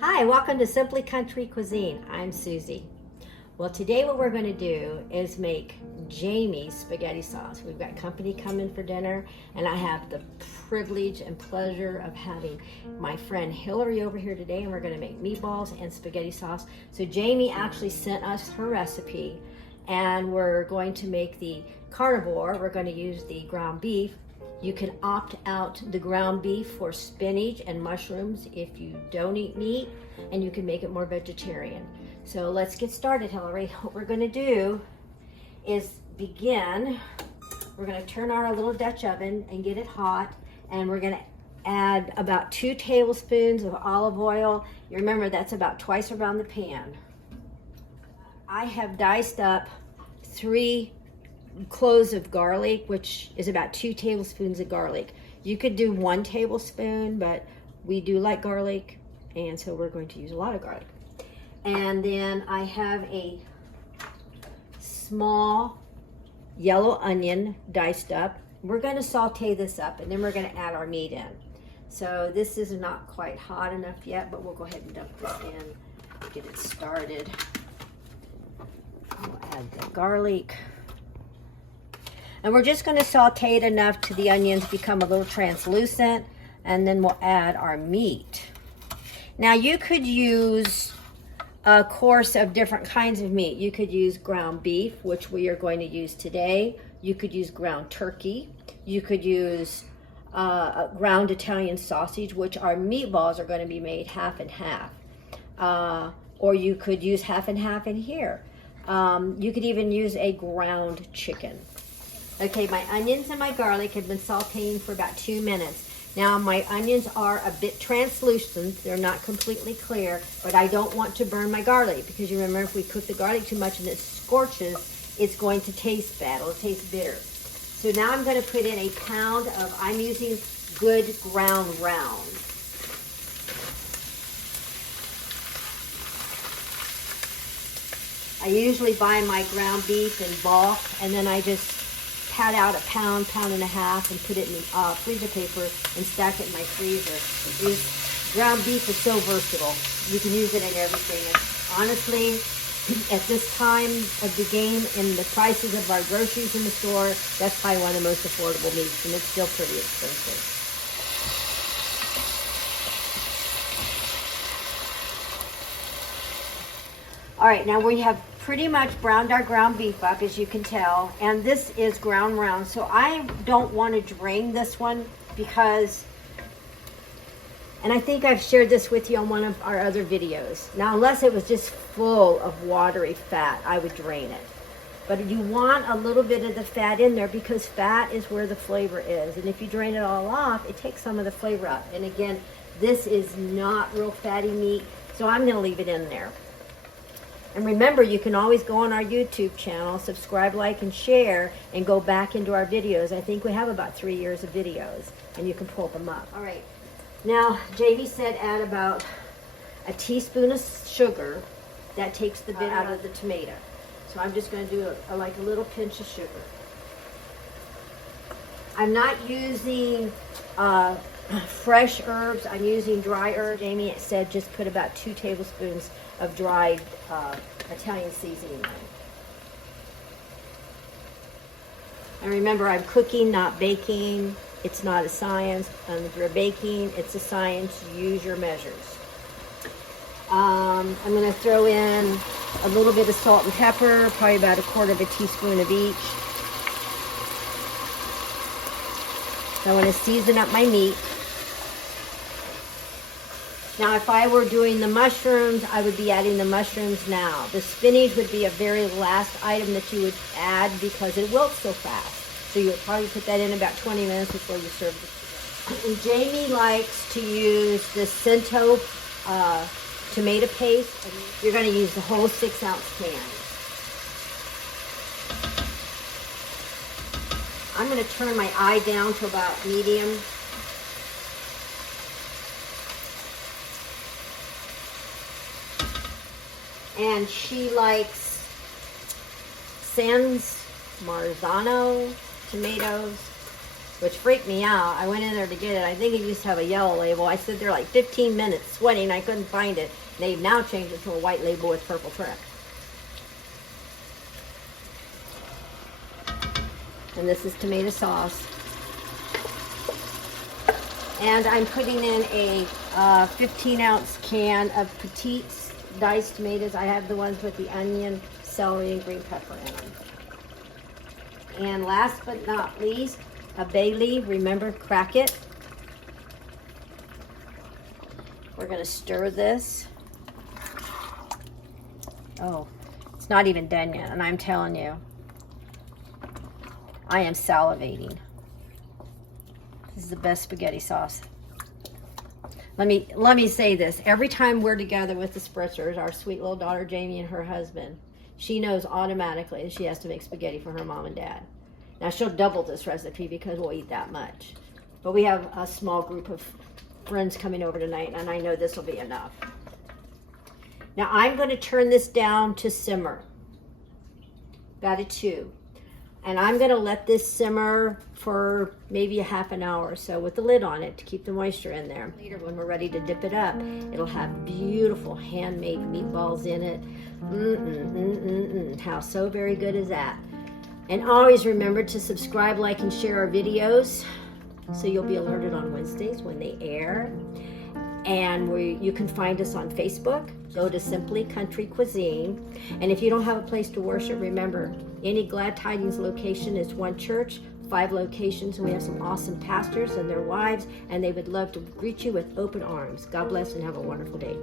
Hi, welcome to Simply Country Cuisine. I'm Susie. Well, today what we're going to do is make Jamie's spaghetti sauce. We've got company coming for dinner, and I have the privilege and pleasure of having my friend Hillary over here today, and we're going to make meatballs and spaghetti sauce. So Jamie actually sent us her recipe, and we're going to make the carnivore. We're going to use the ground beef. You can opt out the ground beef for spinach and mushrooms if you don't eat meat, and you can make it more vegetarian. So let's get started, Hillary. What we're going to do is begin. We're going to turn on our little Dutch oven and get it hot, and we're going to add about 2 tablespoons of olive oil. You remember that's about twice around the pan. I have diced up 3 cloves of garlic, which is about 2 tablespoons of garlic. You could do 1 tablespoon, but we do like garlic, and so we're going to use a lot of garlic. And then I have a small yellow onion diced up. We're going to saute this up, and then we're going to add our meat in. So this is not quite hot enough yet, but we'll go ahead and dump this in, get it started. We'll add the garlic. And we're just going to saute it enough to the onions become a little translucent, and then we'll add our meat. Now you could use a course of different kinds of meat. You could use ground beef, which we are going to use today. You could use ground turkey. You could use ground Italian sausage, which our meatballs are going to be made half and half. Or you could use half and half in here. You could even use a ground chicken. Okay, my onions and my garlic have been sauteing for about 2 minutes. Now my onions are a bit translucent. They're not completely clear, but I don't want to burn my garlic, because you remember if we cook the garlic too much and it scorches, it's going to taste bad. It'll taste bitter. So now I'm going to put in a pound of, I'm using good ground round. I usually buy my ground beef in bulk, and then I just pat out a pound, pound and a half, and put it in freezer paper and stack it in my freezer. Ground beef is so versatile. You can use it in everything. And honestly, at this time of the game and the prices of our groceries in the store, that's probably one of the most affordable meats, and it's still pretty expensive. All right, now we have pretty much browned our ground beef up, as you can tell, and this is ground round. So I don't want to drain this one because, and I think I've shared this with you on one of our other videos. Now, unless it was just full of watery fat, I would drain it. But you want a little bit of the fat in there, because fat is where the flavor is. And if you drain it all off, it takes some of the flavor out. And again, this is not real fatty meat, so I'm going to leave it in there. And remember, you can always go on our YouTube channel, subscribe, like, and share, and go back into our videos. I think we have about 3 years of videos, and you can pull them up. All right. Now, Jamie said add about a teaspoon of sugar. That takes the bit out of the tomato. So I'm just going to do like a little pinch of sugar. I'm not using fresh herbs. I'm using dry herbs. Jamie said just put about 2 tablespoons of dried Italian seasoning. And remember, I'm cooking, not baking. It's not a science. And if you're baking, it's a science. Use your measures. I'm going to throw in a little bit of salt and pepper, probably about 1/4 teaspoon of each. So I want to season up my meat. Now, if I were doing the mushrooms, I would be adding the mushrooms now. The spinach would be a very last item that you would add, because it wilts so fast. So you would probably put that in about 20 minutes before you serve it. And Jamie likes to use the Cento tomato paste. And you're going to use the whole 6-ounce can. I'm going to turn my eye down to about medium. And she likes San Marzano tomatoes. which freaked me out. I went in there to get it. I think it used to have a yellow label. I stood there like 15 minutes sweating. I couldn't find it. They've now changed it to a white label with purple trim. And this is tomato sauce. And I'm putting in a 15-ounce can of Petite diced tomatoes. I have the ones with the onion, celery, and green pepper in them. And last but not least, a bay leaf. Remember, crack it. We're going to stir this. Oh, it's not even done yet, and I'm telling you, I am salivating. This is the best spaghetti sauce. Let me say this. Every time we're together with the Spritzers, our sweet little daughter Jamie and her husband, she knows automatically that she has to make spaghetti for her mom and dad. Now she'll double this recipe because we'll eat that much. But we have a small group of friends coming over tonight, and I know this will be enough. Now I'm going to turn this down to simmer, about a 2. And I'm going to let this simmer for maybe a half an hour or so with the lid on it to keep the moisture in there. Later, when we're ready to dip it up, it'll have beautiful handmade meatballs in it. How so very good is that? And always remember to subscribe, like, and share our videos so you'll be alerted on Wednesdays when they air. And you can find us on Facebook. Go to Simply Country Cuisine. And if you don't have a place to worship, remember, any Glad Tidings location is one church, 5 locations, and we have some awesome pastors and their wives, and they would love to greet you with open arms. God bless and have a wonderful day.